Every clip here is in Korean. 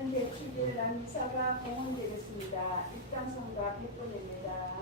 오늘 대축일 난 미사가 공헌되겠습니다. 입장성과 백분입니다.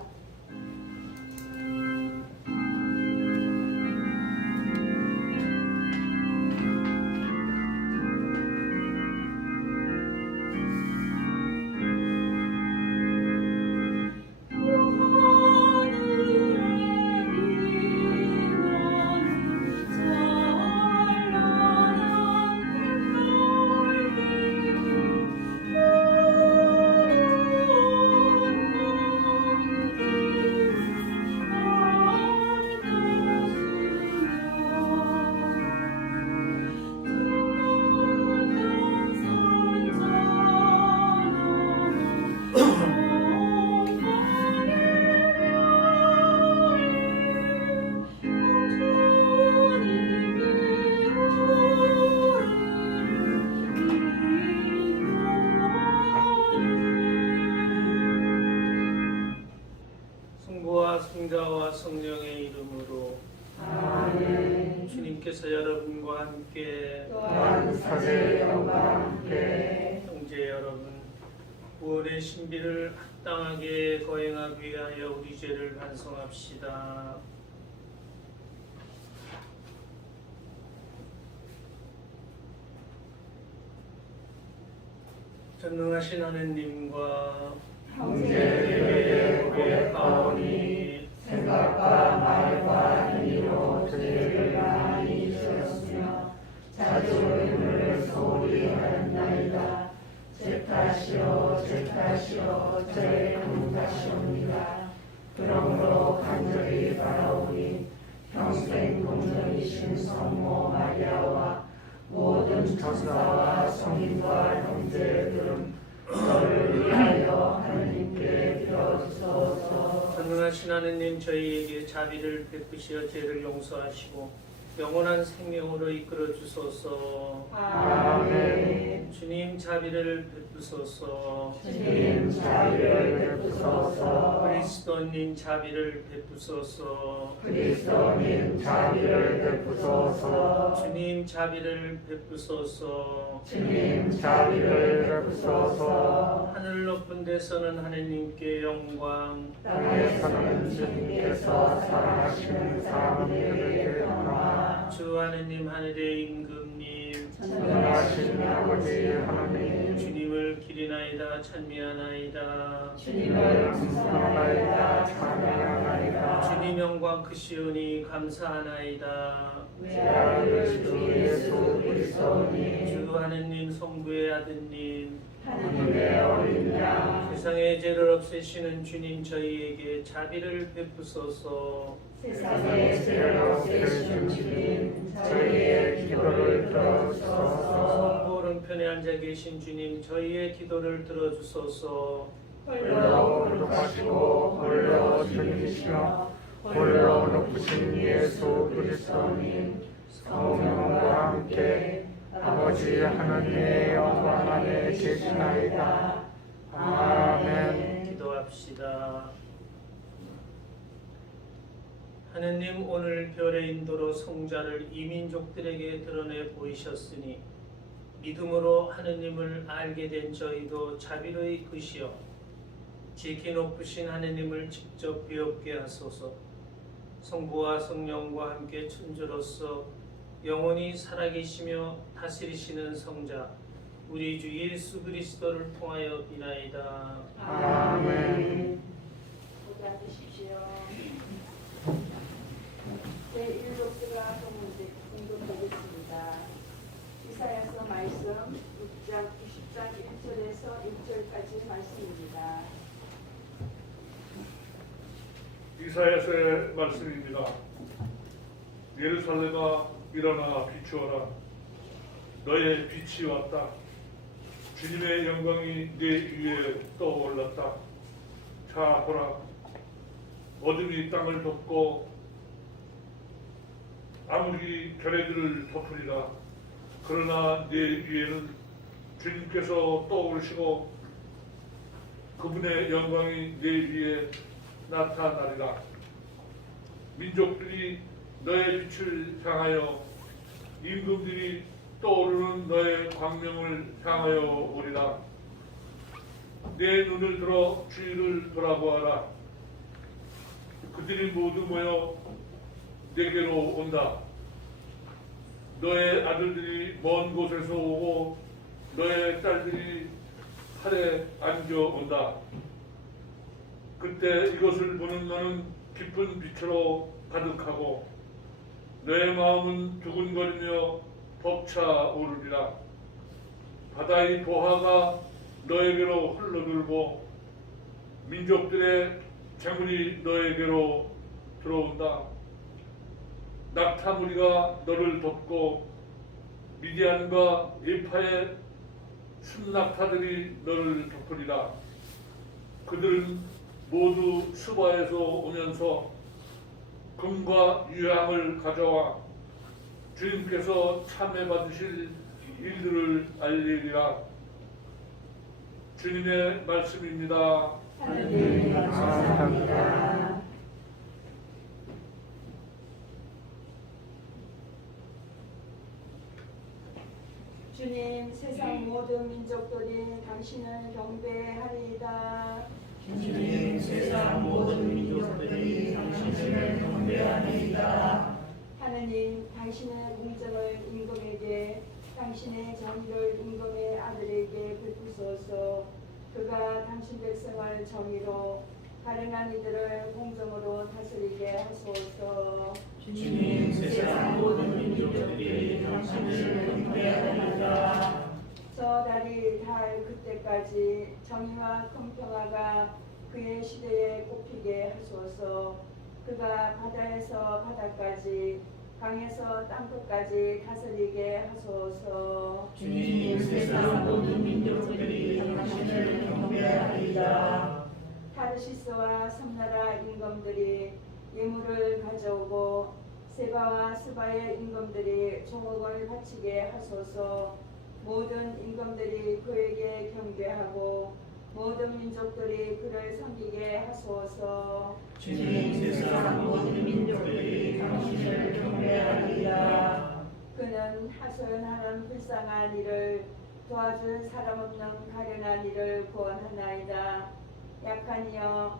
성부와 성자와 성령의 이름으로 아멘. 주님께서 여러분과 함께 또한 사제의 영과 함께 형제 여러분, 구원의 신비를 합당하게 거행하기 위하여 우리 죄를 반성합시다. 전능하신 하느님과 형제에게 고백하오니 생각과 말과 행위로 죄를 많이 지었으며 자주 의무를 소홀히 하였나이다. 제 탓이요 제 탓이요 저의 큰 탓이옵니다. 그러므로 간절히 바라오니 평생 동정이신 성모 마리아와 모든 천사와 성인과 형제들은 저를 위하여 하느님께 빌어주소서. 전능하신 하느님, 저희에게 자비를 베푸시어 죄를 용서하시고 영원한 생명으로 이끌어 주소서. 아멘. 주님, 자비를 베푸소서. 주님 자비를 베푸소서. 그리스도님, 자비를 베푸소서. 그리스도님 자비를 베푸소서. 주님, 자비를 베푸소서. 주님 자비를 베푸소서. 하늘 높은 데서는 하느님께 영광, 땅에서는 주님께서 사랑하시는 사람들에게 평화. 주 하느님, 하늘의 임금님, 전능하신 아버지 하나님, 주님을 기리나이다 찬미하나이다. 주님을 찬송하나이다 찬양하나이다. 주님 영광 크시오니 감사하나이다. 위하여 주 예수 그리스도님, 주 하느님, 성부의 아드님, 하나님의 어린 양, 세상의 죄를 없애시는 주님, 저희에게 자비를 베푸소서. 세상의 죄를 없애시는 주님, 저희의 기도를 들어주소서. 성부 오른편에 앉아 계신 주님, 저희의 기도를 들어주소서. 홀로 거룩하시고 홀로 주님이시며 홀로 높으신 예수 그리스도님, 성령과 함께 아버지 하나님의 영광 안에 계시나이다. 아멘. 기도합시다. 하느님, 오늘 별의 인도로 성자를 이민족들에게 드러내 보이셨으니 믿음으로 하느님을 알게 된 저희도 자비로 이끄시어 지키 높으신 하느님을 직접 배웁게 하소서. 성부와 성령과 함께 천주로서 영원히 살아계시며 다스리시는 성자 우리 주 예수 그리스도를 통하여 비나이다. 아멘. 고기 앉으십시오. 제1녹수가 공급되겠습니다. 이사야서 말씀 6장 90장 1절에서 6절까지 말씀입니다. 이사야서의 말씀입니다. 예루살렘아 일어나 비추어라. 너의 빛이 왔다. 주님의 영광이 네 위에 떠올랐다. 자 보라, 어둠이 땅을 덮고 아무리 결의들을 덮으리라. 그러나 네 위에는 주님께서 떠오르시고 그분의 영광이 네 위에 나타나리라. 민족들이 너의 빛을 향하여 임금들이 떠오르는 너의 광명을 향하여 오리라. 내 눈을 들어 주위를 돌아보아라. 그들이 모두 모여 내게로 온다. 너의 아들들이 먼 곳에서 오고 너의 딸들이 팔에 앉아온다. 그때 이것을 보는 너는 깊은 빛으로 가득하고 너의 마음은 두근거리며 벅차오르리라. 바다의 보화가 너에게로 흘러들고 민족들의 재물이 너에게로 들어온다. 낙타무리가 너를 덮고 미디안과 에파의 순낙타들이 너를 덮으리라. 그들은 모두 수바에서 오면서 금과 유향을 가져와 주님께서 참회 받으실 일들을 알리리라. 주님의 말씀입니다. 하느님 감사합니다. 주님, 세상 모든 민족들이 당신을 경배하리이다. 주님, 세상 모든 민족들이 당신을 경배하리이다. 하느님, 당신의 공정을 임금에게, 당신의 정의를 임금의 아들에게 베푸소서. 그가 당신 백성을 정의로, 가련한 이들을 공정으로 다스리게 하소서. 주님, 세상 모든 민족들이 당신을 경배하리이다. 저 달이 달 그때까지 정의와 공평화가 그의 시대에 꼽히게 하소서. 그가 바다에서 바다까지, 강에서 땅끝까지 다스리게 하소서. 주님, 세상 모든 민족들이 당신을 경배하리이다. 타르시스와 섬나라 임금들이 예물을 가져오고 세바와 스바의 임금들이 종옥을 바치게 하소서. 모든 임금들이 그에게 경배하고 모든 민족들이 그를 섬기게 하소서. 주님, 세상 모든 민족들이 당신을 경배하리이다. 그는 하소연하는 불쌍한 이를 도와줄 사람 없는 가련한 이를 구원하나이다. 약한 이여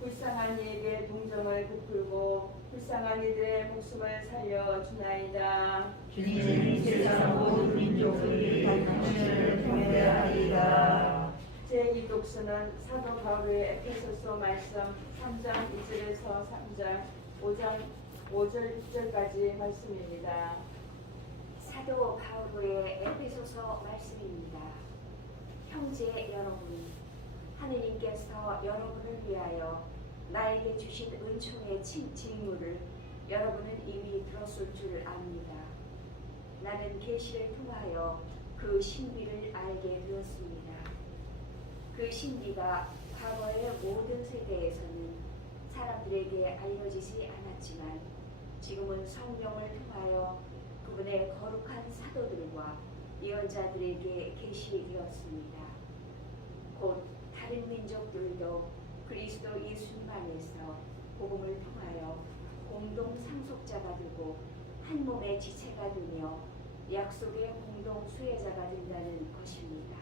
불쌍한 이에게 동정을 베풀고 불쌍한 이들의 목숨을 살려주나이다. 주님, 세상 모든 민족들이 당신을 경배하리이다. 제2독서는 사도 바울의 에페소서 말씀 3장 2절에서 3장 5절 6절까지 말씀입니다. 사도 바울의 에페소서 말씀입니다. 형제 여러분, 하느님께서 여러분을 위하여 나에게 주신 은총의 징물을 여러분은 이미 들었을 줄 압니다. 나는 계시를 통하여 그 신비를 알게 되었습니다. 그 신비가 과거의 모든 세대에서는 사람들에게 알려지지 않았지만 지금은 성령을 통하여 그분의 거룩한 사도들과 예언자들에게 계시되었습니다. 곧 다른 민족들도 그리스도 예수님 안에서 복음을 통하여 공동 상속자가 되고 한 몸의 지체가 되며 약속의 공동 수혜자가 된다는 것입니다.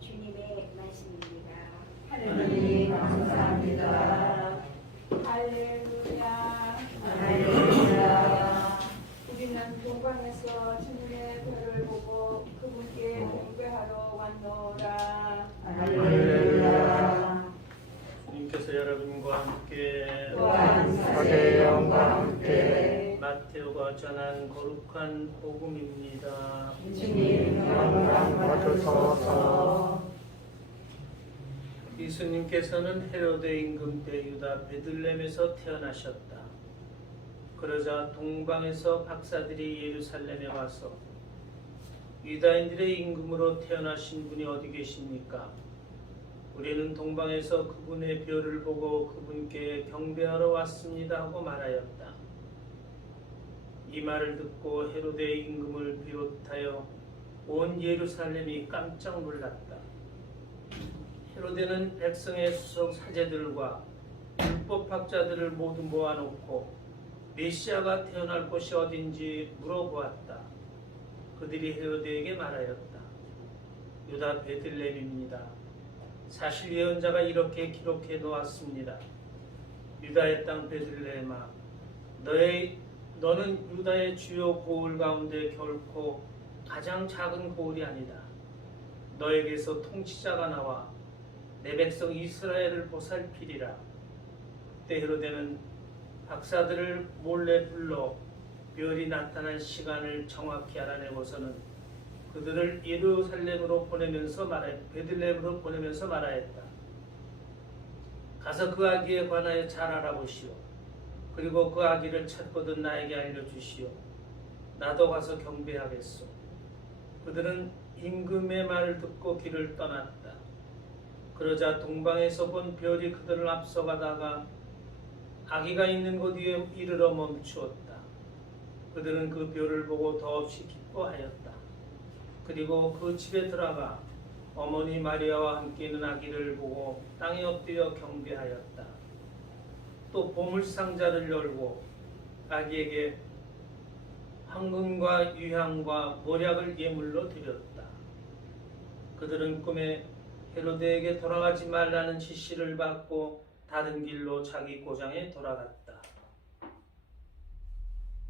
주님의 말씀입니다. 하느님 감사합니다. 할렐루야. 할렐루야. 우리는 동방에서 주님의 별을 보고 그분께 경배하러 왔노라. 할렐루야. 주님께서 여러분과 함께 또한 사제의 영과 함께 마테오가 전한 거룩한 복음입니다. 주님 영광 받으소서. 예수님께서는 헤로데 임금 때 유다 베들레헴에서 태어나셨다. 그러자 동방에서 박사들이 예루살렘에 와서 유다인들의 임금으로 태어나신 분이 어디 계십니까? 우리는 동방에서 그분의 별을 보고 그분께 경배하러 왔습니다 하고 말하였다. 이 말을 듣고 헤로데 임금을 비롯하여 온 예루살렘이 깜짝 놀랐다. 헤로데는 백성의 수석 사제들과 율법학자들을 모두 모아놓고 메시아가 태어날 곳이 어딘지 물어보았다. 그들이 헤로데에게 말하였다. 유다 베들레헴입니다. 사실 예언자가 이렇게 기록해 놓았습니다. 유다의 땅 베들레헴아, 너는 유다의 주요 고을 가운데 결코 가장 작은 고을이 아니다. 너에게서 통치자가 나와 내 백성 이스라엘을 보살피리라. 그때 헤로데는 박사들을 몰래 불러 별이 나타난 시간을 정확히 알아내고서는 그들을 베들레헴으로 보내면서 말하였다. 가서 그 아기에 관하여 잘 알아보시오. 그리고 그 아기를 찾거든 나에게 알려주시오. 나도 가서 경배하겠소. 그들은 임금의 말을 듣고 길을 떠났다. 그러자 동방에서 본 별이 그들을 앞서가다가 아기가 있는 곳 위에 이르러 멈추었다. 그들은 그 별을 보고 더없이 기뻐하였다. 그리고 그 집에 들어가 어머니 마리아와 함께 있는 아기를 보고 땅에 엎드려 경배하였다. 또 보물상자를 열고 아기에게 황금과 유향과 몰약을 예물로 드렸다. 그들은 꿈에 헤로데에게 돌아가지 말라는 지시를 받고 다른 길로 자기 고장에 돌아갔다.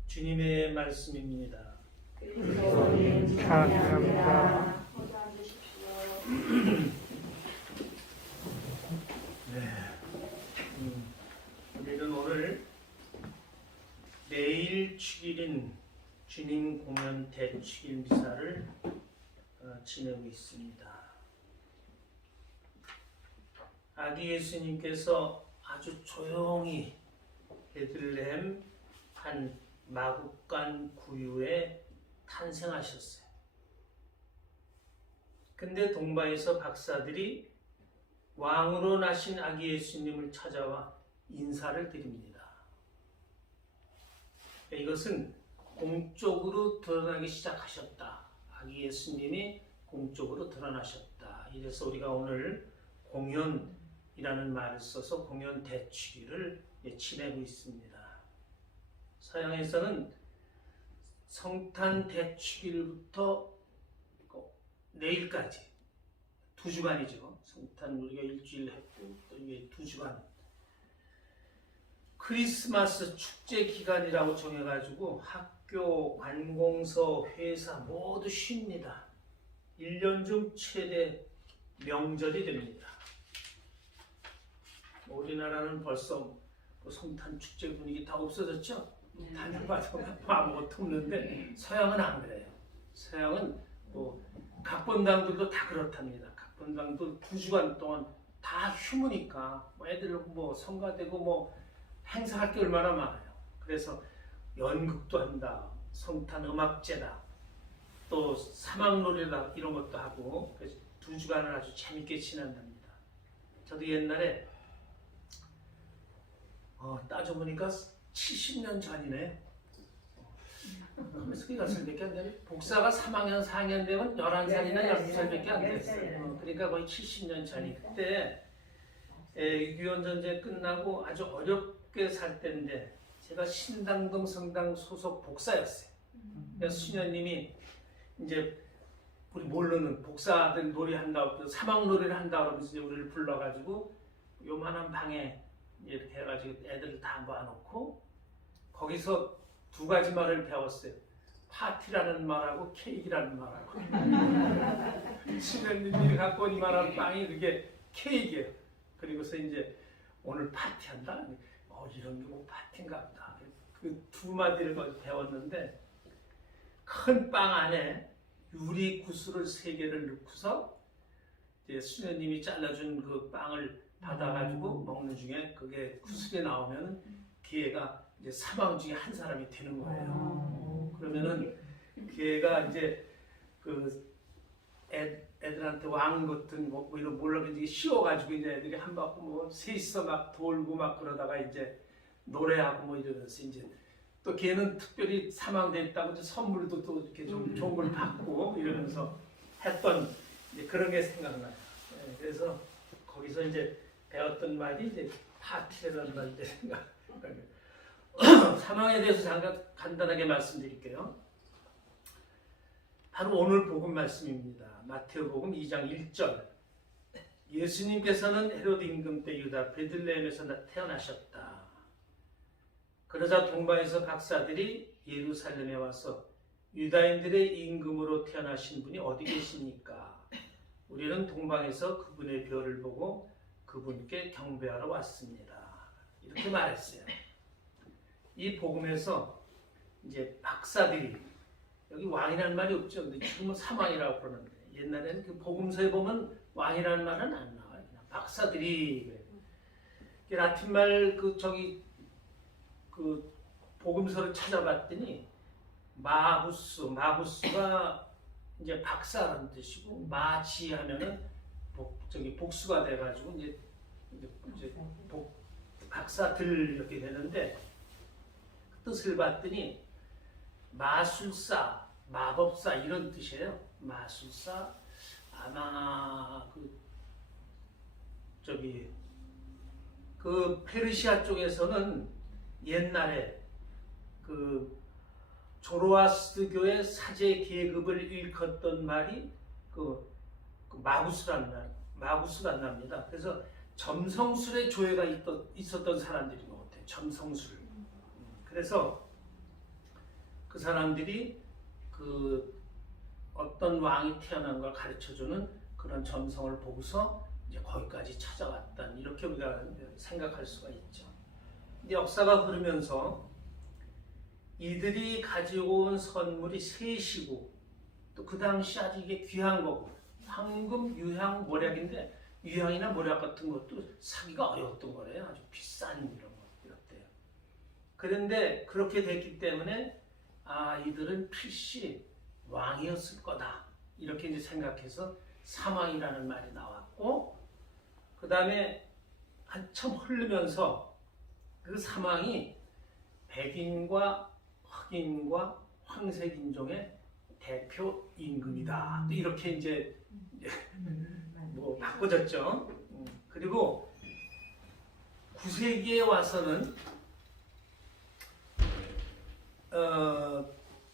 주님의 말씀입니다. 그리스도님 찬양합니다. 모두 앉으십시오. 우리는 오늘 내일 축일인 주님 공연 대축일 미사를 지내고 있습니다. 아기 예수님께서 아주 조용히 베들레헴 한 마국간 구유에 탄생하셨어요. 근데 동방에서 박사들이 왕으로 나신 아기 예수님을 찾아와 인사를 드립니다. 이것은 공적으로 드러나기 시작하셨다. 아기 예수님이 공적으로 드러나셨다. 이래서 우리가 오늘 공연이라는 말을 써서 공연 대축일을 지내고 있습니다. 서양에서는 성탄 대축일부터 내일까지 2주간이죠. 성탄 우리가 일주일 했고 또 이게 2주간 크리스마스 축제 기간이라고 정해가지고 학교, 관공서, 회사 모두 쉽니다. 1년 중 최대 명절이 됩니다. 우리나라는 벌써 성탄 축제 분위기 다 없어졌죠? 다녀봐도 아무것도 없는데 서양은 안 그래요. 서양은 뭐 각본당들도 다 그렇답니다. 각본당도 2주간 동안 다 휴무니까 뭐 애들 뭐 성가되고 뭐 행사할 게 얼마나 많아요. 그래서 연극도 한다, 성탄 음악제다, 또 사막놀이다 이런 것도 하고 그래서 2주간을 아주 재밌게 지낸답니다. 저도 옛날에 따져보니까 70년 전이네. 그래서 갔을 때밖에 안 되네. 복사가 3학년, 4학년 되면 11살이나 12살밖에 안 됐어요. 그러니까 거의 70년 전이. 그때 6.25 전쟁 끝나고 아주 어렵게 살 때인데 제가 신당동 성당 소속 복사였어요. 그래서 수녀님이 이제 우리 모르는 복사들 놀이한다고 사막놀이를 한다고 그러면서 이제 우리를 불러가지고 요만한 방에 이렇게 해가지고 애들을 다 모아놓고 거기서 2가지 말을 배웠어요. 파티라는 말하고 케이크라는 말하고. 신현님이 갖고 온 이만한 빵이 이렇게 케이크예요. 그리고서 이제 오늘 파티한다? 이런 게 뭐 파티인가 보다. 그 2마디를 배웠는데 큰 빵 안에 유리 구슬을 3개를 넣고서 이제 수녀님이 잘라준 그 빵을 받아가지고 먹는 중에 그게 구슬이 나오면 걔가 이제 사방 중에 한 사람이 되는 거예요. 그러면은 걔가 이제 그 애들한테 왕 같은 뭐 이런 몰라가지고 씌워가지고 이제 애들이 한 바퀴 뭐 셋이서 막 돌고 막 그러다가 이제 노래하고 뭐 이러면서 이제 또 걔는 특별히 사망됐다고 이제 선물도 또 이렇게 좀 좋은 걸 받고 이러면서 했던 이제 그런 게 생각나요. 그래서 거기서 이제 배웠던 말이 이제 파티라는 말인데 사망에 대해서 잠깐 간단하게 말씀드릴게요. 바로 오늘 복음 말씀입니다. 마태복음 2장 1절. 예수님께서는 헤로드 임금 때 유다 베들레헴에서 태어나셨다. 그러자 동방에서 박사들이 예루살렘에 와서 유다인들의 임금으로 태어나신 분이 어디 계십니까? 우리는 동방에서 그분의 별을 보고 그분께 경배하러 왔습니다. 이렇게 말했어요. 이 복음에서 이제 박사들이, 여기 왕이라는 말이 없죠. 근데 지금은 사망이라고 그러는데 옛날에는 그 복음서에 보면 왕이라는 말은 안 나와요. 그냥 박사들이. 라틴 말 그 복음서를 찾아봤더니 마부스가 이제 박사라는 뜻이고 마지 하면은 복수가 돼가지고 이제 박사들 이렇게 되는데 그 뜻을 봤더니 마술사, 마법사 이런 뜻이에요. 마술사 아마 그 페르시아 쪽에서는 옛날에 그 조로아스트교의 사제 계급을 일컫던 말이 그 마구스란 납니다. 그래서 점성술의 조예가 있었던 사람들인 것 같아요. 점성술. 그래서 그 사람들이 그 어떤 왕이 태어난 걸 가르쳐주는 그런 점성을 보고서 이제 거기까지 찾아왔다. 이렇게 우리가 생각할 수가 있죠. 역사가 흐르면서 이들이 가지고 온 선물이 셋이고 또 그 당시 아주 이게 귀한 거고 황금, 유향, 모략인데 유향이나 모략 같은 것도 사기가 어려웠던 거래요. 아주 비싼 이런 것들이었대요. 그런데 그렇게 됐기 때문에 이들은 필시 왕이었을 거다. 이렇게 이제 생각해서 사망이라는 말이 나왔고 그 다음에 한참 흐르면서 그 사망이 백인과 흑인과 황색인종의 대표 임금이다. 또 이렇게 이제 뭐 바꿔졌죠. 그리고 9세기에 와서는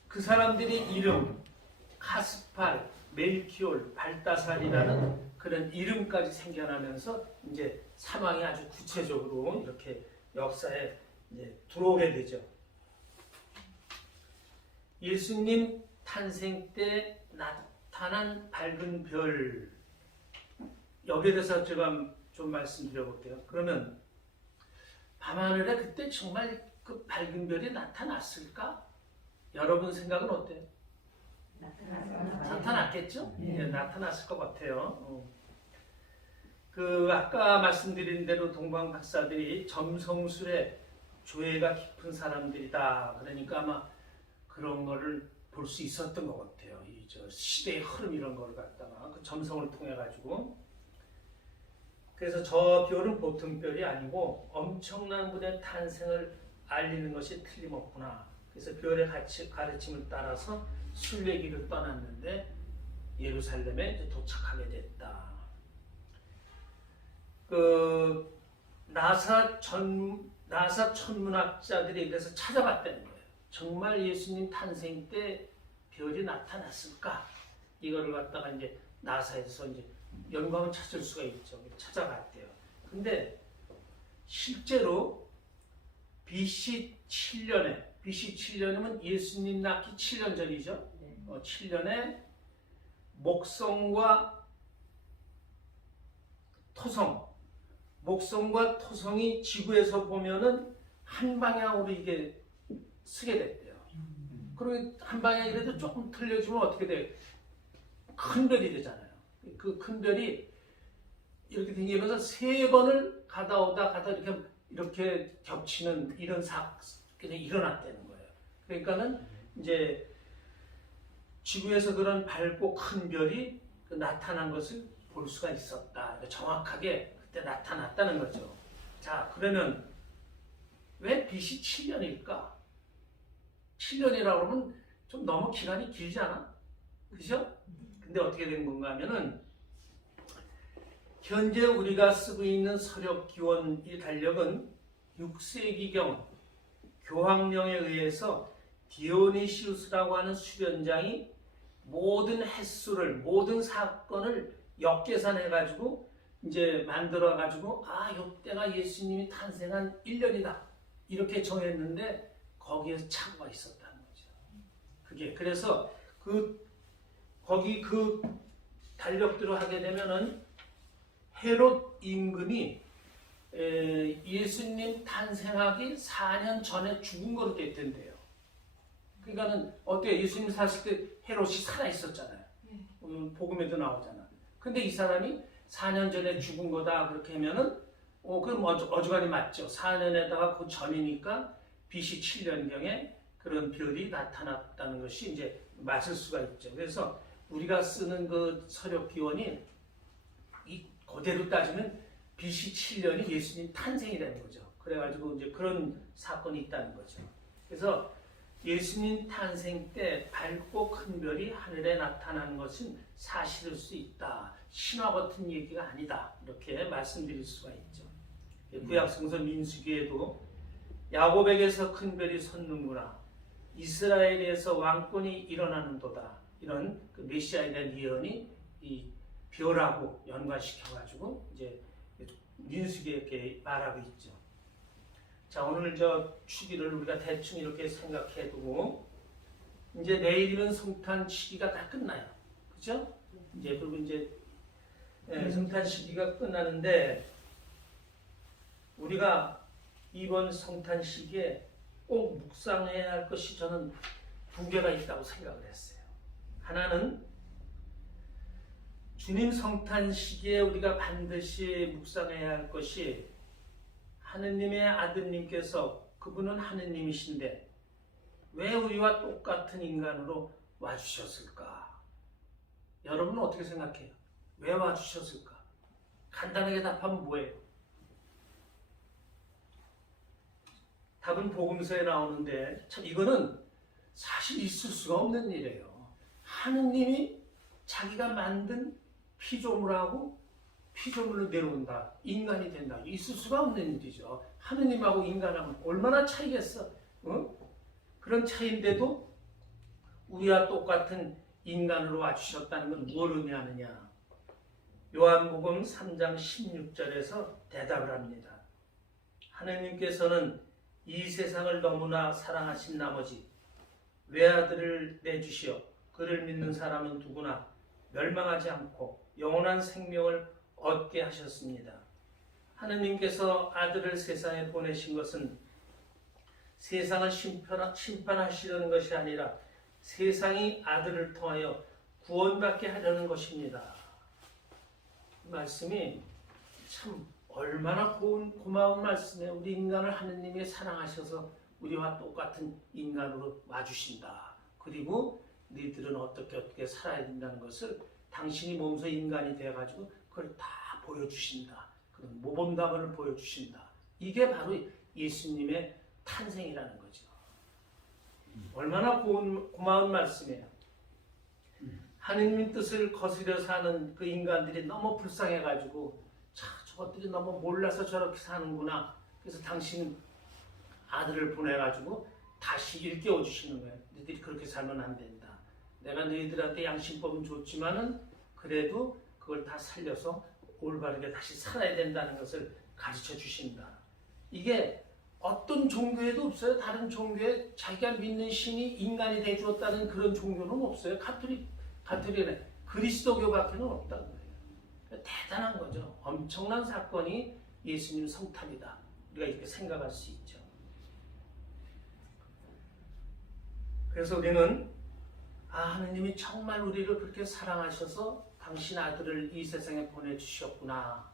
그 사람들의 이름 카스팔, 멜키올, 발다살이라는 그런 이름까지 생겨나면서 이제 사망이 아주 구체적으로 이렇게 역사에 이제 들어오게 되죠. 예수님 탄생 때 나타난 밝은 별, 여기에 대해서 제가 좀 말씀드려볼게요. 그러면 밤하늘에 그때 정말 그 밝은 별이 나타났을까? 여러분 생각은 어때요? 나타났겠죠? 네, 나타났을 것 같아요. 그 아까 말씀드린 대로 동방 박사들이 점성술에 조예가 깊은 사람들이다. 그러니까 아마 그런 거를 볼 수 있었던 것 같아요. 저 시대의 흐름 이런 거를 갖다가 그 점성을 통해 가지고. 그래서 저 별은 보통 별이 아니고 엄청난 분의 탄생을 알리는 것이 틀림없구나. 그래서 별의 가르침을 따라서 순례길을 떠났는데 예루살렘에 이제 도착하게 됐다. 그 나사 천문학자들이 그래서 찾아봤다는 거예요. 정말 예수님 탄생 때 별이 나타났을까? 이거를 갖다가 이제 나사에서 이제 연구하면 찾을 수가 있죠. 찾아봤대요. 근데 실제로 BC 7년이면 예수님 낳기 7년 전이죠. 7년에 목성과 토성이 지구에서 보면은 한 방향으로 이게 쓰게 됐대요. 그리고 한 방향이라도 조금 틀려지면 어떻게 돼요? 큰 별이 되잖아요. 그 큰 별이 이렇게 생기면서 3번을 가다 오다 이렇게 겹치는 이런 사건이 일어났다는 거예요. 그러니까는 이제 지구에서 그런 밝고 큰 별이 나타난 것을 볼 수가 있었다. 정확하게 그때 나타났다는 거죠. 자, 그러면 왜 BC 7년일까? 7년이라고 그러면 좀 너무 기간이 길지 않아? 그죠? 근데 어떻게 된 건가 하면은 현재 우리가 쓰고 있는 서력 기원 이 달력은 6세기경 교황령에 의해서 디오니시우스라고 하는 수련장이 모든 횟수를, 모든 사건을 역계산해가지고 이제 만들어가지고 이때가 예수님이 탄생한 1년이다 이렇게 정했는데 거기에 착오가 있었다는 거죠. 그게 그래서 거기 그 달력대로 하게 되면은 헤롯 임금이 예수님 탄생하기 4년 전에 죽은 거로 될 텐데요. 그러니까는 어때요? 예수님 사실 때 헤롯이 살아 있었잖아요. 복음에도 나오잖아. 근데 이 사람이 4년 전에 죽은 거다 그렇게 하면은 그럼 어지간히 맞죠. 4년에다가 그 전이니까 BC 7년경에 그런 별이 나타났다는 것이 이제 맞을 수가 있죠. 그래서 우리가 쓰는 그 서력 기원이 그대로 따지면 BC 7년이 예수님 탄생이 되는 거죠. 그래가지고 이제 그런 사건이 있다는 거죠. 그래서 예수님 탄생 때 밝고 큰 별이 하늘에 나타나는 것은 사실일 수 있다. 신화 같은 얘기가 아니다. 이렇게 말씀드릴 수가 있죠. 구약성서 민수기에도 야곱에게서 큰 별이 솟는구나. 이스라엘에서 왕권이 일어나는도다. 이런 그 메시아에 대한 예언이 이 별하고 연관시켜가지고 이제 민수기에 이렇게 말하고 있죠. 자, 오늘 저 추기를 우리가 대충 이렇게 생각해두고 이제 내일이면 성탄 시기가 다 끝나요. 그죠? 이제 그리고 이제 성탄 시기가 끝나는데 우리가 이번 성탄 시기에 꼭 묵상해야 할 것이 저는 두 개가 있다고 생각을 했어요. 하나는 주님 성탄 시기에 우리가 반드시 묵상해야 할 것이 하느님의 아드님께서 그분은 하느님이신데 왜 우리와 똑같은 인간으로 와주셨을까? 여러분은 어떻게 생각해요? 왜 와주셨을까? 간단하게 답하면 뭐예요? 답은 복음서에 나오는데 참 이거는 사실 있을 수가 없는 일이에요. 하느님이 자기가 만든 피조물하고 피조물로 내려온다. 인간이 된다. 있을 수가 없는 일이죠. 하느님하고 인간하고 얼마나 차이겠어. 그런 차이인데도 우리와 똑같은 인간으로 와주셨다는 건 무엇을 의미하느냐. 요한복음 3장 16절에서 대답을 합니다. 하느님께서는 이 세상을 너무나 사랑하신 나머지 외아들을 내주시어 그를 믿는 사람은 누구나 멸망하지 않고 영원한 생명을 얻게 하셨습니다. 하느님께서 아들을 세상에 보내신 것은 세상을 심판하시려는 것이 아니라 세상이 아들을 통하여 구원받게 하려는 것입니다. 이 말씀이 참 얼마나 고마운 말씀이에요. 우리 인간을 하느님이 사랑하셔서 우리와 똑같은 인간으로 와주신다. 그리고 너희들은 어떻게 살아야 된다는 것을 당신이 몸소 인간이 되어가지고 그걸 다 보여주신다. 그런 모범답안을 보여주신다. 이게 바로 예수님의 탄생이라는 거죠. 얼마나 고마운 말씀이에요. 하느님 뜻을 거스려 사는 그 인간들이 너무 불쌍해가지고 저것들이 너무 몰라서 저렇게 사는구나. 그래서 당신 아들을 보내가지고 다시 일깨워 주시는 거예요. 너희들이 그렇게 살면 안 된다. 내가 너희들한테 양심법은 줬지만은 그래도 그걸 다 살려서 올바르게 다시 살아야 된다는 것을 가르쳐 주신다. 이게 어떤 종교에도 없어요. 다른 종교에 자기가 믿는 신이 인간이 되주었다는 그런 종교는 없어요. 가톨릭은 그리스도교밖에는 없다는 거예요. 대단한 거죠. 엄청난 사건이 예수님 성탄이다. 우리가 이렇게 생각할 수 있죠. 그래서 우리는 하느님이 정말 우리를 그렇게 사랑하셔서 당신 아들을 이 세상에 보내주셨구나.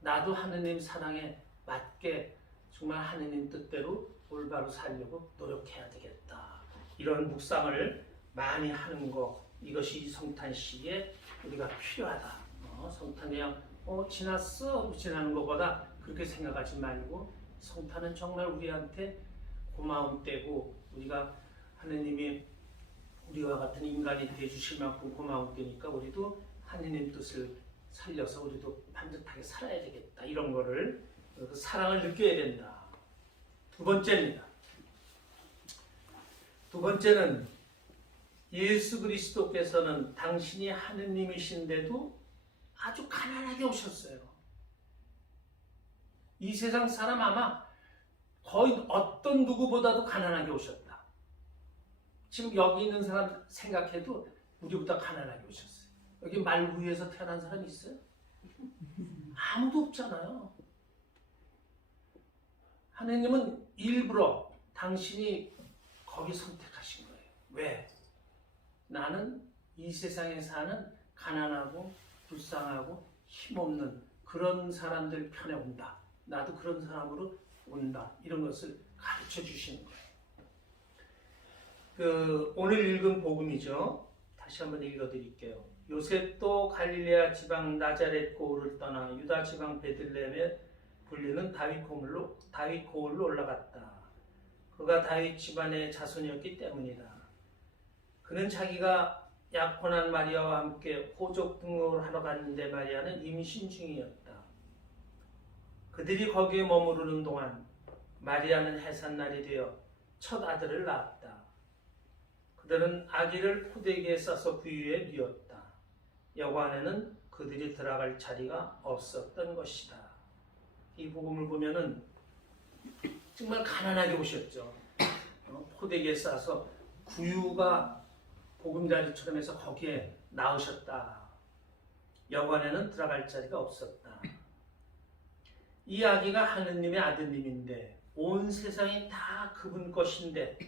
나도 하느님 사랑에 맞게 정말 하느님 뜻대로 올바로 살려고 노력해야 되겠다. 이런 묵상을 많이 하는 거, 이것이 성탄 시기에 우리가 필요하다. 성탄 그냥 지났어 지나는 것보다 그렇게 생각하지 말고 성탄은 정말 우리한테 고마운 때고 우리가 하느님이 우리와 같은 인간이 되어주실 만큼 고마운 때니까 우리도 하느님 뜻을 살려서 우리도 반듯하게 살아야 되겠다. 이런 거를 그 사랑을 느껴야 된다. 두 번째입니다. 두 번째는 예수 그리스도께서는 당신이 하느님이신데도 아주 가난하게 오셨어요. 이 세상 사람 아마 거의 어떤 누구보다도 가난하게 오셨다. 지금 여기 있는 사람 생각해도 우리보다 가난하게 오셨어요. 여기 말 위에서 태어난 사람 있어요? 아무도 없잖아요. 하느님은 일부러 당신이 거기 선택하신 거예요. 왜? 나는 이 세상에 사는 가난하고 불쌍하고 힘없는 그런 사람들 편에 온다. 나도 그런 사람으로 온다. 이런 것을 가르쳐 주시는 거예요. 오늘 읽은 복음이죠. 다시 한번 읽어드릴게요. 요셉도 갈릴레아 지방 나자렛 고을을 떠나 유다 지방 베들레헴에 불리는 다윗 고을로 올라갔다. 그가 다윗 집안의 자손이었기 때문이다. 그는 자기가 약혼한 마리아와 함께 호적 등록을 하러 갔는데 마리아는 임신 중이었다. 그들이 거기에 머무르는 동안 마리아는 해산날이 되어 첫 아들을 낳았다. 그들은 아기를 포대기에 싸서 구유에 뉘었다. 여고 안에는 그들이 들어갈 자리가 없었던 것이다. 이 복음을 보면은 정말 가난하게 오셨죠. 포대기에 싸서 구유가 보금자리처럼 해서 거기에 낳으셨다. 여관에는 들어갈 자리가 없었다. 이 아기가 하느님의 아드님인데 온 세상이 다 그분 것인데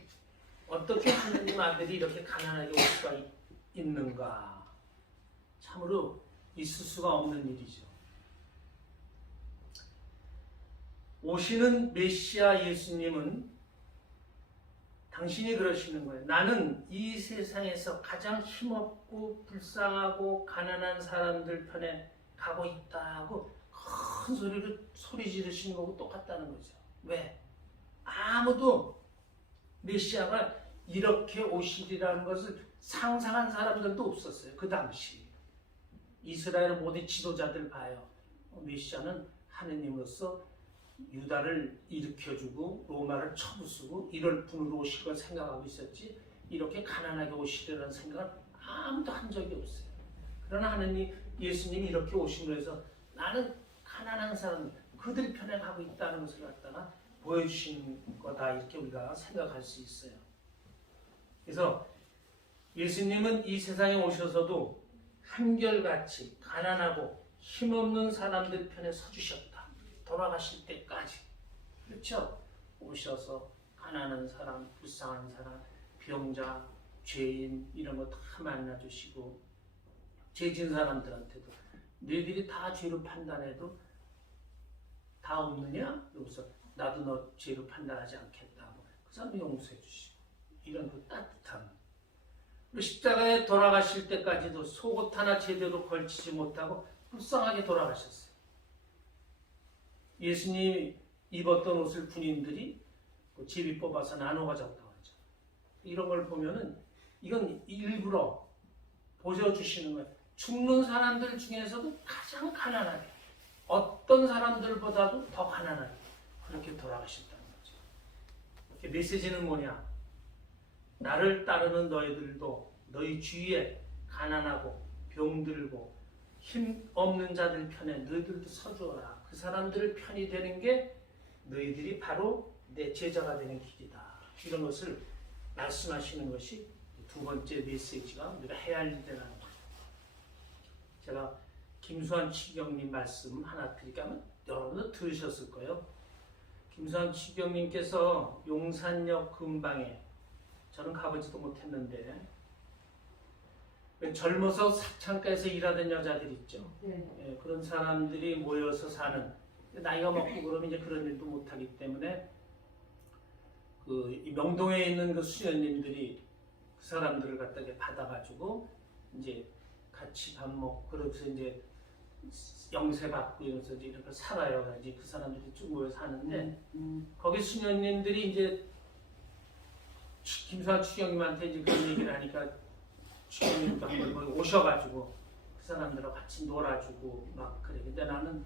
어떻게 하느님 아들이 이렇게 가난하게 올 수가 있는가? 참으로 있을 수가 없는 일이죠. 오시는 메시아 예수님은 당신이 그러시는 거예요. 나는 이 세상에서 가장 힘없고 불쌍하고 가난한 사람들 편에 가고 있다 하고 큰 소리로 소리 지르시는 거고 똑같다는 거죠. 왜? 아무도 메시아가 이렇게 오시리라는 것을 상상한 사람들도 없었어요. 그 당시 이스라엘 모든 지도자들 봐요. 메시아는 하느님으로서 유다를 일으켜주고 로마를 쳐부수고 이럴 분으로 오실 걸 생각하고 있었지 이렇게 가난하게 오시려는 생각은 아무도 한 적이 없어요. 그러나 하느님 예수님이 이렇게 오심으로 해서 나는 가난한 사람 그들 편에 가고 있다는 것을 갖다가 보여주신 거다 이렇게 우리가 생각할 수 있어요. 그래서 예수님은 이 세상에 오셔서도 한결같이 가난하고 힘없는 사람들 편에 서주셨다. 돌아가실 때까지. 그렇죠? 오셔서 가난한 사람, 불쌍한 사람, 병자, 죄인 이런 거 다 만나주시고 죄진 사람들한테도 너희들이 다 죄로 판단해도 다 없느냐? 여기서 나도 너 죄로 판단하지 않겠다고 그 사람 용서해 주시고 이런 그 따뜻함. 십자가에 돌아가실 때까지도 속옷 하나 제대로 걸치지 못하고 불쌍하게 돌아가셨어요. 예수님이 입었던 옷을 군인들이 제비 뽑아서 나눠 가졌다고 하죠. 이런 걸 보면은 이건 일부러 보여주시는 거예요. 죽는 사람들 중에서도 가장 가난하게 어떤 사람들보다도 더 가난하게 그렇게 돌아가셨다는 거죠. 이렇게 메시지는 뭐냐? 나를 따르는 너희들도 너희 주위에 가난하고 병들고 힘 없는 자들 편에 너희들도 서주어라. 그 사람들 편이 되는 게 너희들이 바로 내 제자가 되는 길이다. 이런 것을 말씀하시는 것이 두 번째 메시지가 우리가 해야 할 일이라는 거예요. 제가 김수환 추기경님 말씀 하나 드리면 여러분도 들으셨을 거예요. 김수환 추기경님께서 용산역 근방에 저는 가보지도 못했는데 젊어서 사창가에서 일하던 여자들 있죠. 예, 그런 사람들이 모여서 사는 나이가 먹고 그러면 이제 그런 일도 못하기 때문에 이 명동에 있는 그 수녀님들이 그 사람들을 갖다가 받아가지고 이제 같이 밥 먹고 그러면서 이제 영세 받고 이러면서 이렇게 살아요. 이제 그 사람들이 쭉 모여 사는데 거기 수녀님들이 이제 김수환 추경님한테 이제 그런 얘기를 하니까 추경님도 한번 거기 오셔가지고 그 사람들하고 같이 놀아주고 막 그래. 근데 나는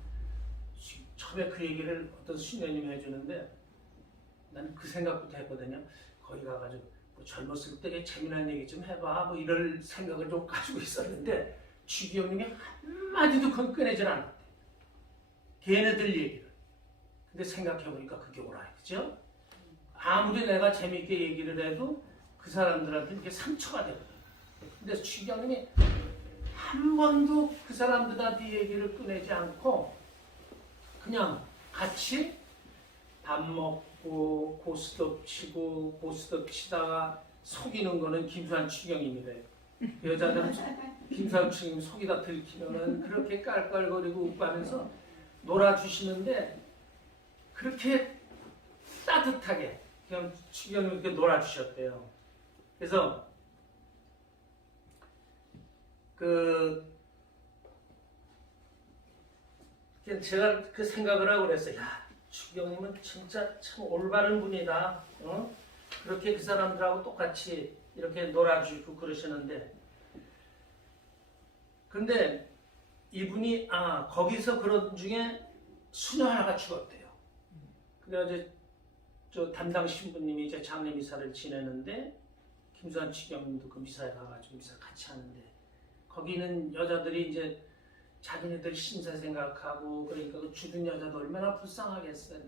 처음에 그 얘기를 어떤 수녀님이 해주는데 나는 그 생각부터 했거든요. 거기 가가지고 젊었을 때 재미난 얘기 좀 해봐 뭐 이럴 생각을 좀 가지고 있었는데 추기경님이 한마디도 그건 꺼내질 않았대. 걔네들 얘기를. 근데 생각해보니까 그게 옳아요. 그죠? 아무리 내가 재밌게 얘기를 해도 그 사람들한테 이렇게 상처가 되거든. 근데 추기경님이 한 번도 그 사람들한테 얘기를 꺼내지 않고 그냥 같이 밥 먹고 고스톱 치고 고스톱 치다가 속이는 거는 김수환 추경입니다. 여자들은 김수환 추경 속이다 들키면은 그렇게 깔깔거리고 웃고 하면서 놀아주시는데 그렇게 따뜻하게 그냥 추경이 이렇게 놀아주셨대요. 그래서 제가 그 생각을 하고 그랬어요. 야, 추경님은 진짜 참 올바른 분이다. 그렇게 그 사람들하고 똑같이 이렇게 놀아주고 그러시는데, 근데 이분이 거기서 그런 중에 수녀 하나가 죽었대요. 그래가지고 저 담당 신부님이 이제 장례 미사를 지내는데 김수환 추경님도 그 미사에 가가지고 미사 같이 하는데 거기는 여자들이 이제 자기네들 신사 생각하고 그러니까 그 죽은 여자도 얼마나 불쌍하겠어요.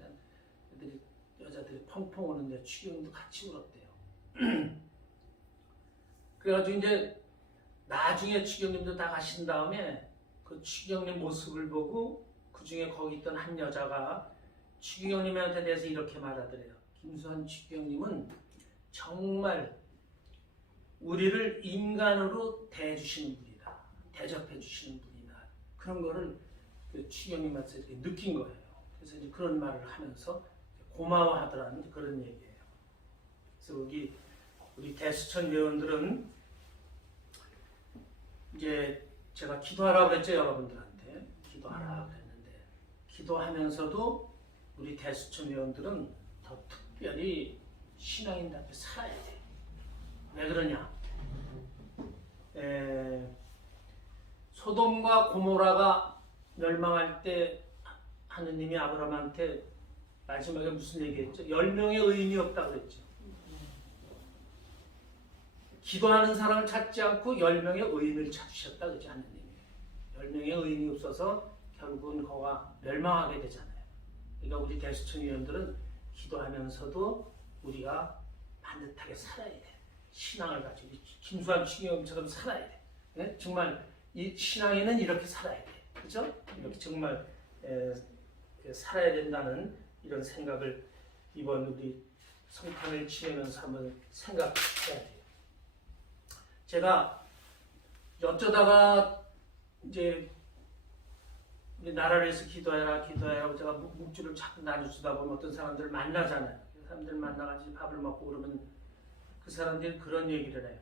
여자들이 펑펑 우는데 추경님도 같이 울었대요. 그래가지고 이제 나중에 추경님도 다 가신 다음에 그 추경님 모습을 보고 그 중에 거기 있던 한 여자가 추경님한테 대해서 이렇게 말하더래요. 김수환 추경님은 정말 우리를 인간으로 대해주시는 분이다. 대접해주시는 분이다. 그런 거를 그 추경님한테 이렇게 느낀 거예요. 그래서 이제 그런 말을 하면서 고마워하더라는 그런 얘기예요. 그래서 여기 우리 대수천 회원들은 이제 제가 기도하라고 그랬죠. 여러분들한테 기도하라 그랬는데 기도하면서도 우리 대수천 회원들은 더 특별히 신앙인답게 살아야 돼요. 왜 그러냐? 소돔과 고모라가 멸망할 때 하느님이 아브라함한테 마지막에 무슨 얘기했죠? 10명의 의인이 없다고 그랬죠. 기도하는 사람을 찾지 않고 10명의 의인을 찾으셨다 그러지 하느님이. 10명의 의인이 없어서 결국은 거가 멸망하게 되잖아요. 그러니까 우리 대수천 위원들은 기도하면서도 우리가 반듯하게 살아야 돼. 신앙을 가지고 김수환 추경처럼 살아야 돼. 네? 정말 이 신앙에는 이렇게 살아야 돼. 그죠? 이렇게 정말 살아야 된다는 이런 생각을 이번 우리 성탄을 지내면서 한번 생각해야 돼요. 제가 어쩌다가 이제 나라를 위해서 기도해라 기도해라고 제가 묵주를 자꾸 나눠주다 보면 어떤 사람들을 만나잖아요. 그 사람들 만나가지고 밥을 먹고 그러면 그 사람들이 그런 얘기를 해요.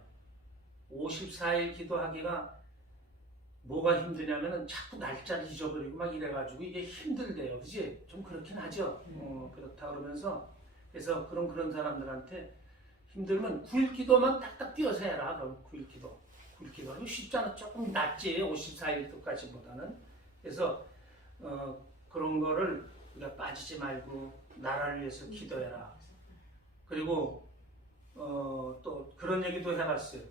54일 기도하기가 뭐가 힘드냐면은 자꾸 날짜를 잊어버리고 막 이래가지고 이게 힘들대요. 그지? 좀 그렇긴 하죠. 그렇다 그러면서 그래서 그런 사람들한테 힘들면 9일 기도만 딱딱 띄어서 해라. 그럼 9일 기도. 9일 기도. 이거 쉽지 않아. 조금 낫지. 54일 기도까지보다는. 그래서 그런 거를 우리가 빠지지 말고 나라를 위해서 기도해라. 그리고 또 그런 얘기도 해봤어요.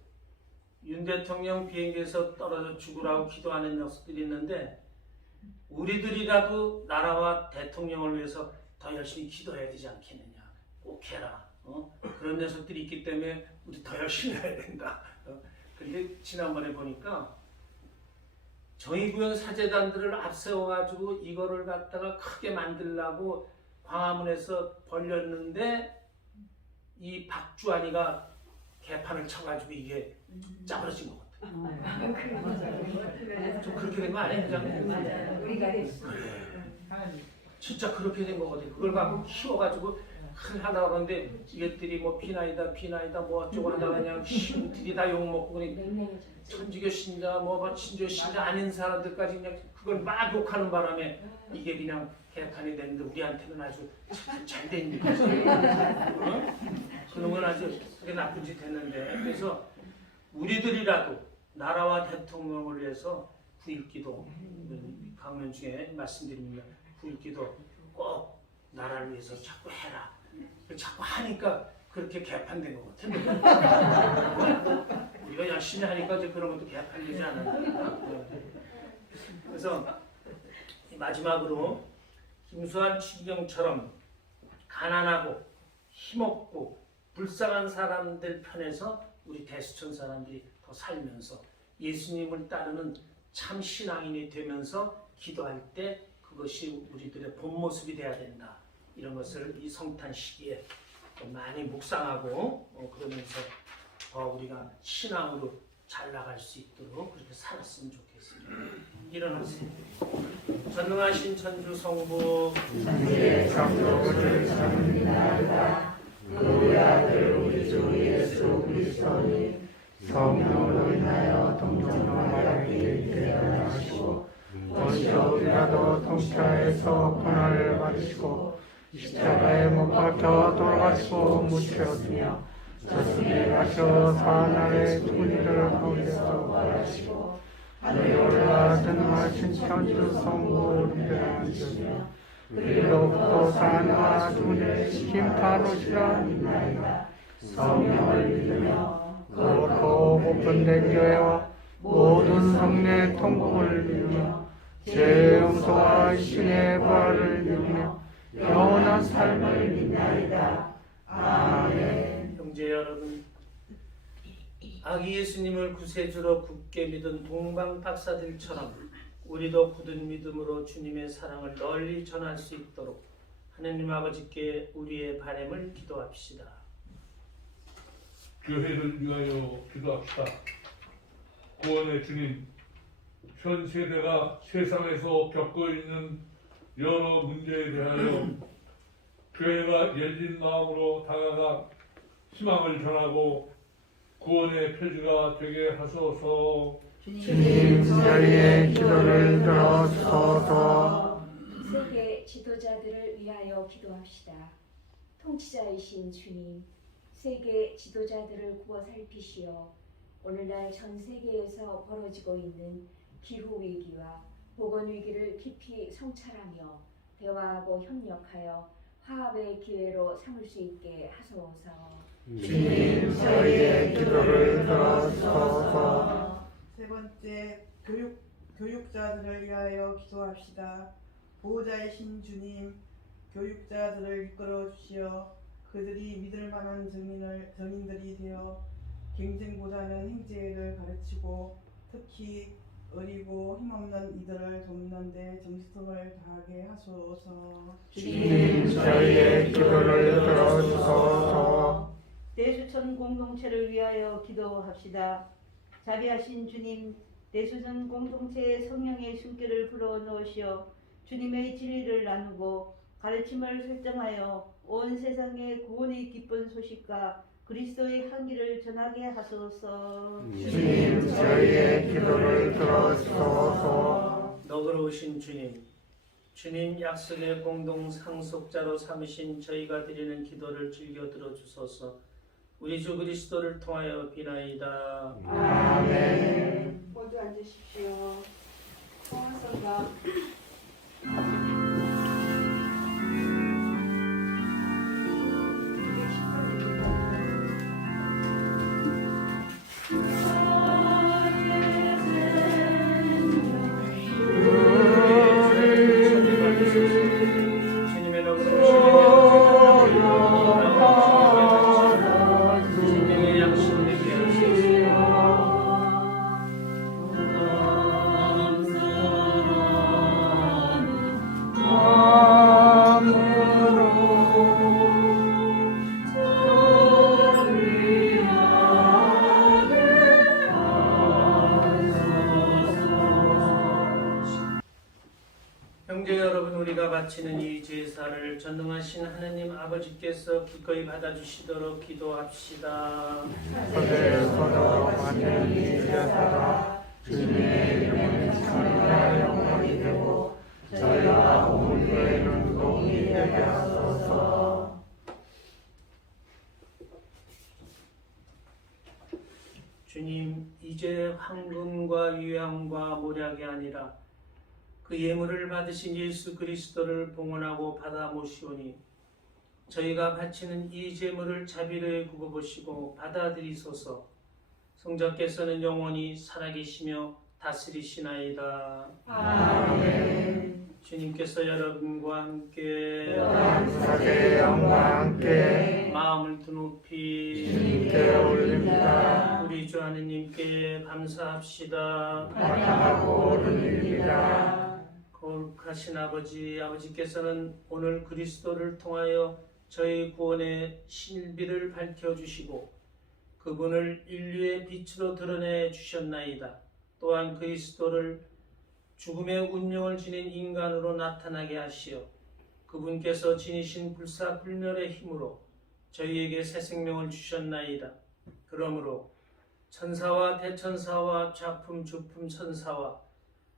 윤 대통령 비행기에서 떨어져 죽으라고 기도하는 녀석들이 있는데 우리들이라도 나라와 대통령을 위해서 더 열심히 기도해야 되지 않겠느냐. 꼭 해라. 그런 녀석들이 있기 때문에 우리 더 열심히 해야 된다. 근데 지난번에 보니까 정의구현 사재단들을 앞세워가지고 이거를 갖다가 크게 만들려고 광화문에서 벌렸는데 이 박주환이가 개판을 쳐가지고 이게 짜버려진 것 같아요. 좀 그렇게 된 거 아니에요? 맞아요. 우리가 됐어. 진짜 그렇게 된 거거든요. 그걸 갖고 키워가지고 하다가 그런데 이것들이 뭐 비나이다 뭐 어쩌고 하다가 그냥 신들이 다 욕먹고 그냥 천주교 신자 뭐 친교 신자 아닌 사람들까지 그냥 그걸 막 욕하는 바람에 이게 그냥 개판이 됐는데 우리한테는 아주 잘 된 일이죠. 그런 건 아주 그게 나쁜 짓 했는데 그래서 우리들이라도 나라와 대통령을 위해서 9.1기도 강연 중에 말씀드립니다. 9.1기도 꼭 나라를 위해서 자꾸 해라. 자꾸 하니까 그렇게 개판된 것 같아요. 우리가 열심히 하니까 이제 그런 것도 개판되지 않았나. 그래서 마지막으로 김수환 추기경처럼 가난하고 힘없고 불쌍한 사람들 편에서 우리 대수천 사람들이 더 살면서 예수님을 따르는 참 신앙인이 되면서 기도할 때 그것이 우리들의 본 모습이 돼야 된다. 이런 것을 이 성탄 시기에 많이 묵상하고 그러면서 우리가 신앙으로 잘 나갈 수 있도록 그렇게 살았으면 좋겠습니다. 일어나세요. 전능하신 천주 성부 이제 성도를 섬기나이다. 우리 아들 우리 주 예수 그리스도님 성령으로 인하여 동정로 마귀에게 태어나시고 본시오비라도 통치하에서 고난을 받으시고 십자가에 못 박혀 돌아가시고 묻혔으며 저승에 가셔 사하늘의 주님들 가운데서 부활하시고 하늘에 올라 전능하신 천주 성부 믿으시며 그리로부터 사는와 주님의 심판 오시라 믿나이다. 성령을 믿으며 거룩하고 복분된 교회와 모든 성례 통곡을 믿으며 죄 용서와 신의 부활을 믿으며 영원한 삶을 믿나이다. 아멘. 형제 여러분, 아기 예수님을 구세주로 굳게 믿은 동방 박사들처럼 우리도 굳은 믿음으로 주님의 사랑을 널리 전할 수 있도록 하나님 아버지께 우리의 바람을 기도합시다. 교회를 위하여 기도합시다. 구원의 주님, 현 세대가 세상에서 겪고 있는 여러 문제에 대하여 교회가 열린 마음으로 다가가 희망을 전하고 구원의 표지가 되게 하소서. 주님 저희의 기도를 들어주소서. 세계 지도자들을 위하여 기도합시다. 통치자이신 주님, 세계 지도자들을 구워 살피시어 오늘날 전 세계에서 벌어지고 있는 기후 위기와 보건 위기를 깊이 성찰하며 대화하고 협력하여 화합의 기회로 삼을 수 있게 하소서. 주님 저희의 기도를 들어주소서. 세 번째, 교육자들을 위하여 기도합시다. 보호자이신 주님, 교육자들을 이끌어 주시어 그들이 믿을 만한 증인들이 되어 경쟁보다는 행제를 가르치고 특히 어리고 힘없는 이들을 돕는 데 정성을 다하게 하소서. 주님 저희의 기도를 들어주소서. 대수천 공동체를 위하여 기도합시다. 자비하신 주님, 대수천 공동체의 성령의 숨결을 불어넣으시어 주님의 진리를 나누고 가르침을 설정하여 온 세상에 구원의 기쁜 소식과 그리스도의 향기를 전하게 하소서. 주님 저희의 기도를 들어주소서. 너그러우신 주님, 주님 약속의 공동 상속자로 삼으신 저희가 드리는 기도를 즐겨 들어주소서. 우리 주 그리스도를 통하여 비나이다. 아멘. 모두 앉으십시오. 성화선가 주님의 너그러우신 주님의 양심을 위하여 형제 여러분, 우리가 바치는 이 제사를 전능하신 하나님 아버지께서 기꺼이 받아주시도록 기도합시다. 서로 만든 이 제사가 주님의 이름을 참여하 영광이 되고 저희와 온 교회는 복이 되게 하소서. 주님, 이제 황금과 유향과 모략이 아니라 그 예물을 받으신 예수 그리스도를 봉헌하고 받아 모시오니 저희가 바치는 이 제물을 자비를 굽어보시고 받아들이소서. 성자께서는 영원히 살아계시며 다스리시나이다. 아멘. 주님께서 여러분과 함께 감사의 영과 함께 마음을 드높이 주님께 올립니다. 우리 주 하느님께 감사합시다. 마땅하고 옳은 일입니다. 거룩하신 아버지께서는 오늘 그리스도를 통하여 저희 구원의 신비를 밝혀주시고 그분을 인류의 빛으로 드러내 주셨나이다. 또한 그리스도를 죽음의 운명을 지닌 인간으로 나타나게 하시어 그분께서 지니신 불사불멸의 힘으로 저희에게 새 생명을 주셨나이다. 그러므로 천사와 대천사와 좌품 주품 천사와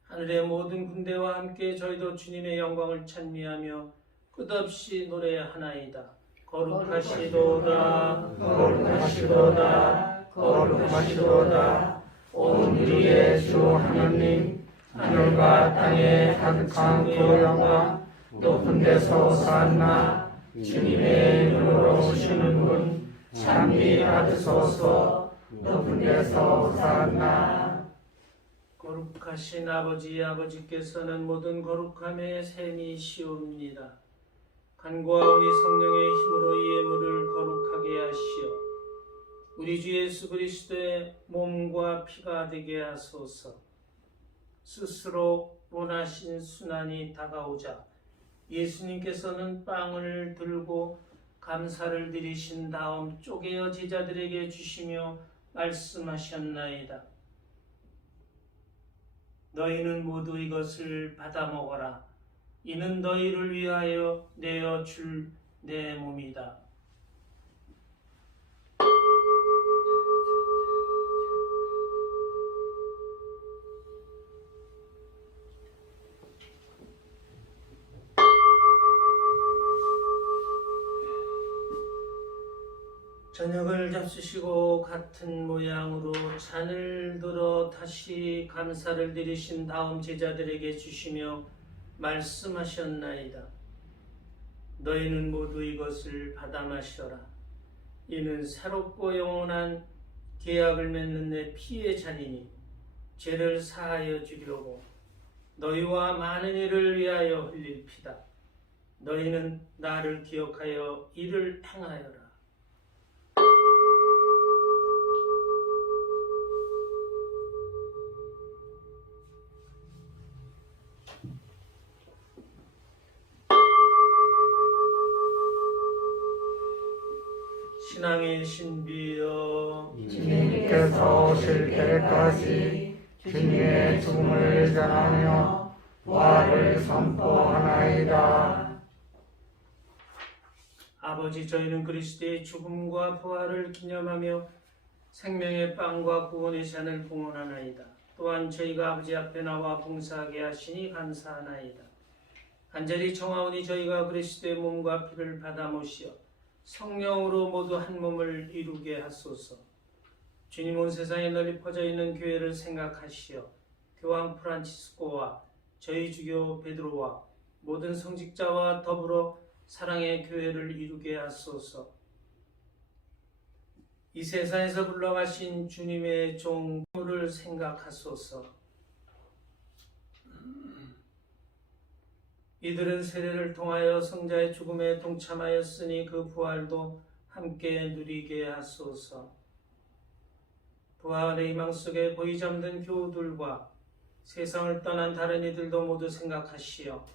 하늘의 모든 군대와 함께 저희도 주님의 영광을 찬미하며 끝없이 노래하나이다. 거룩하시도다. 거룩하시도다. 거룩하시도다. 온 우리의 주 하나님, 하늘과 땅에 가득한 그 영광, 높은 데서 솟았나 주님의 이름으로 오시는 분 찬미 받으소서. 높은 데서 솟았나. 거룩하신 아버지께서는 모든 거룩함의 샘이시옵니다. 간구와 우리 성령의 힘으로 이 예물을 거룩하게 하시어 우리 주 예수 그리스도의 몸과 피가 되게 하소서. 스스로 원하신 순환이 다가오자 예수님께서는 빵을 들고 감사를 드리신 다음 쪼개어 제자들에게 주시며 말씀하셨나이다. 너희는 모두 이것을 받아 먹어라. 이는 너희를 위하여 내어 줄 내 몸이다. 저녁을 잡수시고 같은 모양으로 잔을 들어 다시 감사를 드리신 다음 제자들에게 주시며 말씀하셨나이다. 너희는 모두 이것을 받아 마셔라. 이는 새롭고 영원한 계약을 맺는 내 피의 잔이니 죄를 사하여 주려고 너희와 많은 이를 위하여 흘릴 피다. 너희는 나를 기억하여 이를 행하여라. 신앙의 신비여, 주님께서 오실 때까지 주님의 죽음을 전하며 부활을 선포하나이다. 아버지, 저희는 그리스도의 죽음과 부활을 기념하며 생명의 빵과 구원의 잔을 봉헌하나이다. 또한 저희가 아버지 앞에 나와 봉사하게 하시니 감사하나이다. 간절히 청하오니 저희가 그리스도의 몸과 피를 받아 모시어 성령으로 모두 한 몸을 이루게 하소서. 주님, 온 세상에 널리 퍼져 있는 교회를 생각하시어 교황 프란치스코와 저희 주교 베드로와 모든 성직자와 더불어 사랑의 교회를 이루게 하소서. 이 세상에서 불러가신 주님의 종을 생각하소서. 이들은 세례를 통하여 성자의 죽음에 동참하였으니 그 부활도 함께 누리게 하소서. 부활의 희망 속에 고이 잠든 교우들과 세상을 떠난 다른 이들도 모두 생각하시어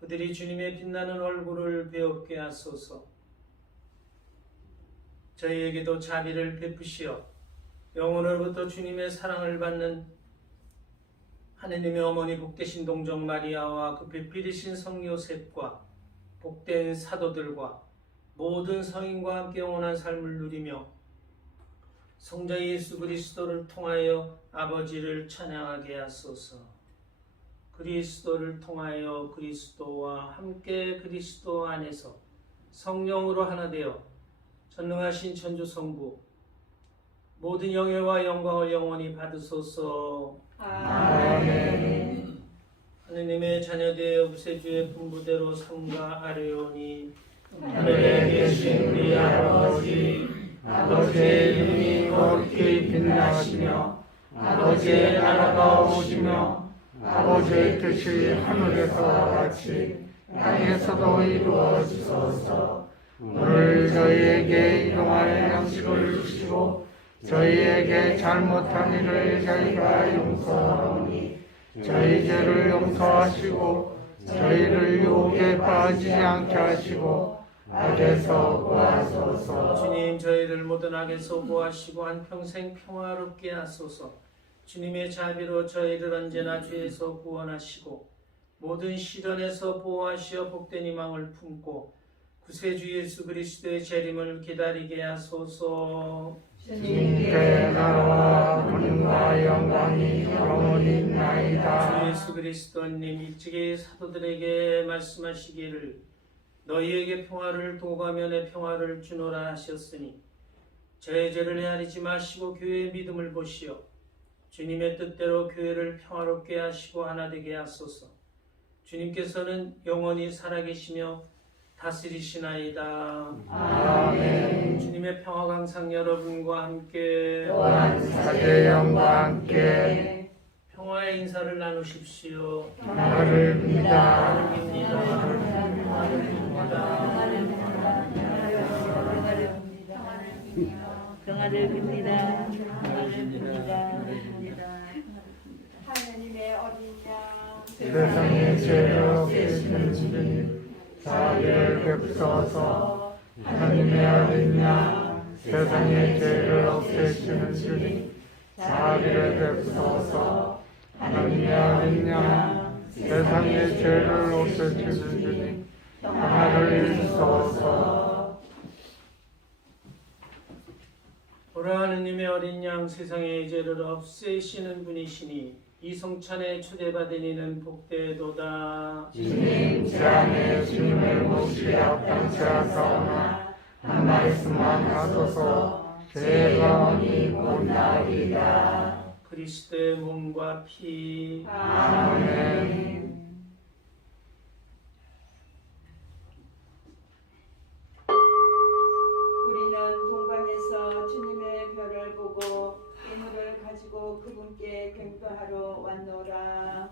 그들이 주님의 빛나는 얼굴을 배웁게 하소서. 저희에게도 자비를 베푸시어 영혼으로부터 주님의 사랑을 받는 하느님의 어머니 복되신 동정 마리아와 그 배필이신 성 요셉과 복된 사도들과 모든 성인과 함께 영원한 삶을 누리며 성자 예수 그리스도를 통하여 아버지를 찬양하게 하소서. 그리스도를 통하여 그리스도와 함께 그리스도 안에서 성령으로 하나 되어 전능하신 천주성부 모든 영예와 영광을 영원히 받으소서. 아멘. 하느님의 자녀되어 구세주의 분부대로 삼가 아뢰오니 하늘에 계신 우리 아버지의 이름이 거룩히 빛나시며 아버지의 나라가 오시며 아버지의 뜻이 하늘에서와 같이 땅에서도 이루어지소서. 오늘 저희에게 일용할 양식을 주시고 저희에게 잘못한 일을 저희가 용서하오니 저희 죄를 용서하시고 저희를 유혹에 빠지지 않게 하시고 악에서 구하소서. 주님, 저희를 모든 악에서 구하시고 한평생 평화롭게 하소서. 주님의 자비로 저희를 언제나 죄에서 구원하시고 모든 시련에서 보호하시어 복된 희망을 품고 구세주 예수 그리스도의 재림을 기다리게 하소서. 주님께 나라와 권능과 영광이 영원히 있나이다. 주 예수 그리스도님, 일찍이 사도들에게 말씀하시기를 너희에게 평화를 도가며 내 평화를 주노라 하셨으니 저의 죄를 헤아리지 마시고 교회의 믿음을 보시어 주님의 뜻대로 교회를 평화롭게 하시고 하나 되게 하소서. 주님께서는 영원히 살아계시며 다스리시나이다. 아멘. 주님의 평화가 항상 여러분과 함께 또한 사제의 영과 함께 평화의 인사를 나누십시오. 평화를 빕니다. 평화를 빕니다. 하나님의 어린 양 세상의 죄를 없애시는 주님 자비를 베푸소서. 하나님의 어린 양 세상의 죄를 없애시는 주님 자비를 베푸소서. 하나님의 어린 양 세상의 죄를 없애시는 주님 평화를 주소서. 보라, 하느님의 어린 양 세상의 죄를 없애시는 분이시니 이 성찬에 초대받은 이는 복되도다. 주님 제 안에 주님의 몫이 앞당치 하사오나 한 말씀만 하소서. 제가 언니 곧 나으리다. 그리스도의 몸과 피. 아멘. 우리는 동방에서 주님의 별을 보고 깨물을 가지고 그분께 경배하러 왔노라.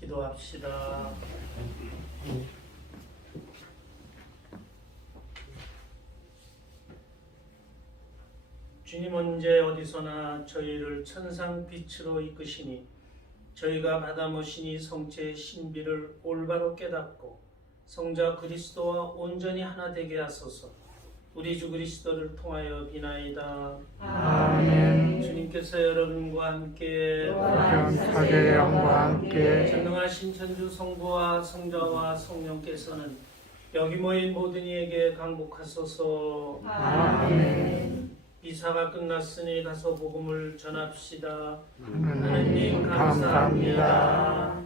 기도합시다. 주님, 언제 어디서나 저희를 천상 빛으로 이끄시니 저희가 받아 모신 이 성체의 신비를 올바로 깨닫고 성자 그리스도와 온전히 하나 되게 하소서. 우리 주 그리스도를 통하여 비나이다. 아멘. 주님께서 여러분과 함께 또한 사제의 영과 함께 전능하신 천주 성부와 성자와 성령께서는 여기 모인 모든 이에게 강복하소서. 아멘. 이사가 끝났으니 가서 복음을 전합시다. 하나님 감사합니다.